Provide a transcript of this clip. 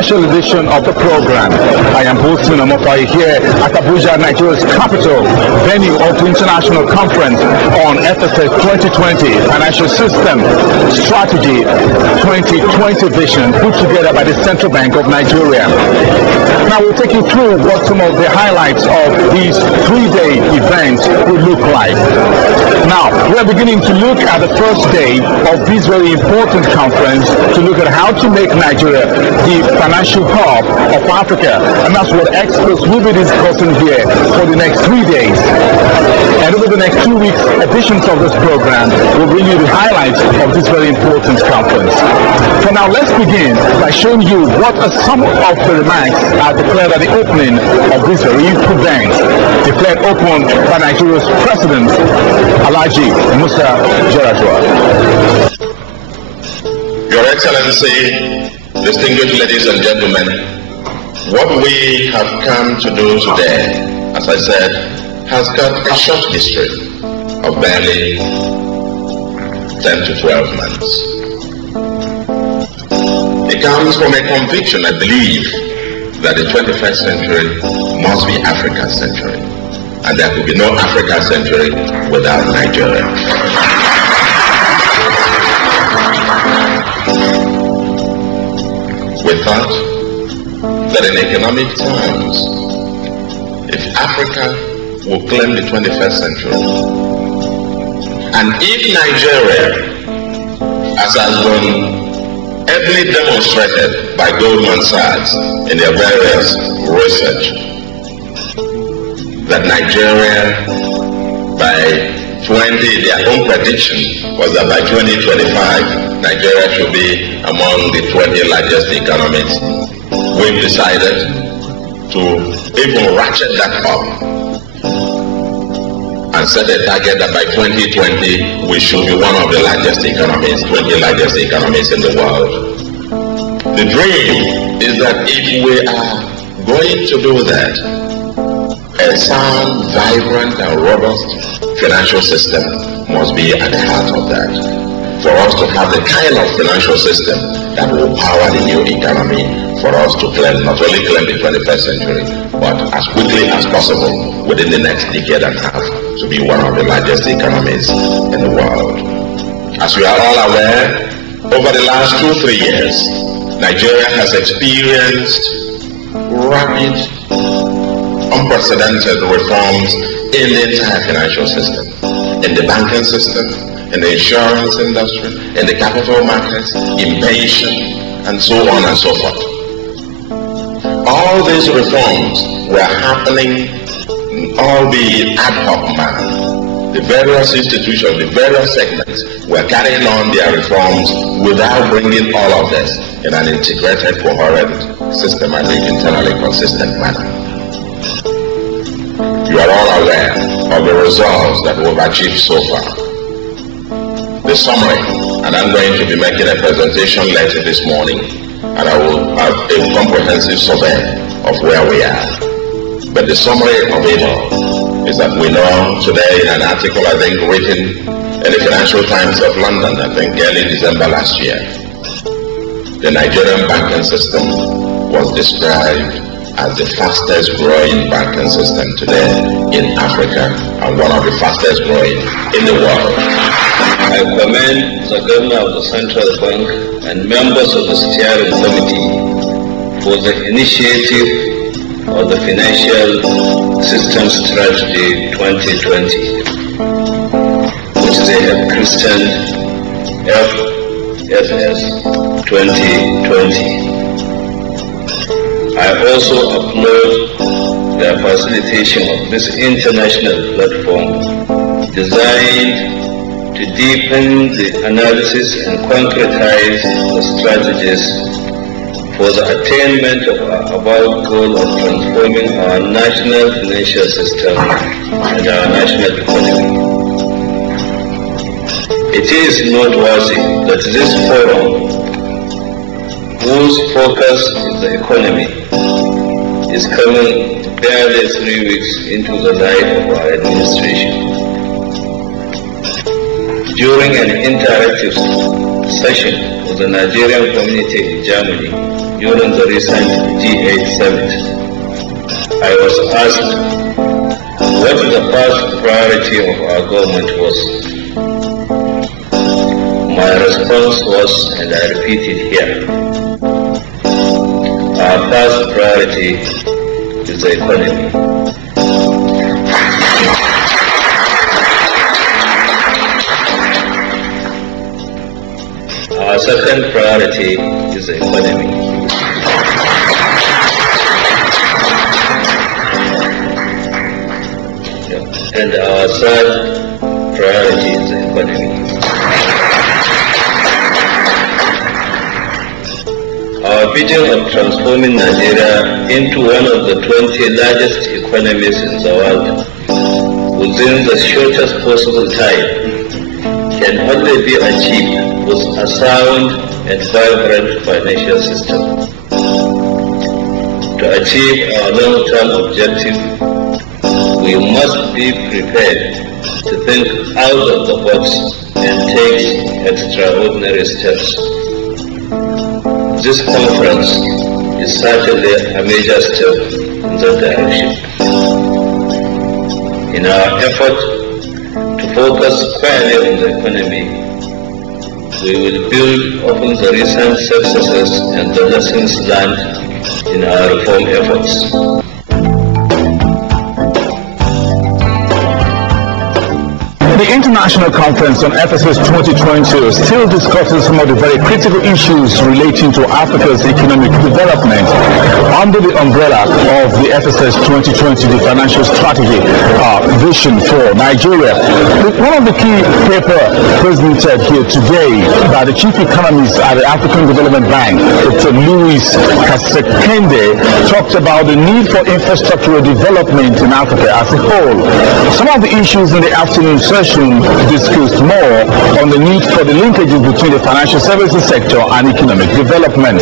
special edition of the program. I am hosting Amofai here at Abuja, Nigeria's capital, venue of the International Conference on FSS 2020, Financial System Strategy 2020 Vision, put together by the Central Bank of Nigeria. Now we'll take you through what some of the highlights of these three-day events will look like. Now, we are beginning to look at the first day of this very important conference to look at how to make Nigeria the financial hub of Africa, and that's what experts will be discussing here for the next 3 days. And over the next 2 weeks, editions of this program will bring you the highlights of this very important conference. For now, let's begin by showing you what are some of the remarks are declared at the opening of this very event, declared open by Nigeria's President, Alhaji Musa Yar'Adua. Your Excellency, distinguished ladies and gentlemen, what we have come to do today, as I said, has got a short history of barely 10 to 12 months. It comes from a conviction, I believe, that the 21st century must be Africa's century, and there could be no Africa century without Nigeria. We thought that in economic terms, if Africa will claim the 21st century, and if Nigeria, as has been ably demonstrated by Goldman Sachs in their various research, that Nigeria by their own prediction was that by 2025, Nigeria should be among the 20 largest economies. We've decided to even ratchet that up and set a target that by 2020, we should be one of the largest economies, 20 largest economies in the world. The dream is that if we are going to do that, a sound, vibrant, and robust financial system must be at the heart of that. For us to have the kind of financial system that will power the new economy, for us to claim, not only claim the 21st century, but as quickly as possible within the next decade and a half to be one of the largest economies in the world. As we are all aware, over the last 2-3 years, Nigeria has experienced rapid, unprecedented reforms in the entire financial system, in the banking system, in the insurance industry, in the capital markets, in pension, and so on and so forth. All these reforms were happening, albeit ad hoc manner. The various institutions, the various segments were carrying on their reforms without bringing all of this in an integrated, coherent, systematic, internally consistent manner. You are all aware of the results that we've achieved so far. The summary, and I'm going to be making a presentation later this morning, and I will have a comprehensive survey of where we are. But the summary of it all is that we know today in an article I think written in the Financial Times of London, I think early December last year, the Nigerian banking system was described as the fastest growing banking system today in Africa and one of the fastest growing in the world. I commend the Governor of the Central Bank and members of the Steering Committee for the initiative of the Financial System Strategy 2020, which they have christened FSS 2020. I also applaud the facilitation of this international platform designed to deepen the analysis and concretize the strategies for the attainment of our above goal of transforming our national financial system and our national economy. It is noteworthy that this forum, whose focus is the economy, is coming barely 3 weeks into the life of our administration. During an interactive session with the Nigerian community in Germany, during the recent G8 summit. I was asked what the first priority of our government was. My response was, and I repeat it here, our first priority is the economy. Our second priority is the economy. And our third priority is the economy. Our vision of transforming Nigeria into one of the 20 largest economies in the world within the shortest possible time can only be achieved with a sound and vibrant financial system. To achieve our long-term objective, we must be prepared to think out of the box and take extraordinary steps. This conference is certainly a major step in that direction. In our effort to focus squarely on the economy, we will build upon the recent successes and the lessons learned in our reform efforts. The International Conference on FSS 2020 still discusses some of the very critical issues relating to Africa's economic development under the umbrella of the FSS 2020, the financial strategy vision for Nigeria. One of the key papers presented here today by the chief economist at the African Development Bank, Dr. Louis Kasekende, talked about the need for infrastructural development in Africa as a whole. Some of the issues in the afternoon session discussed more on the need for the linkages between the financial services sector and economic development.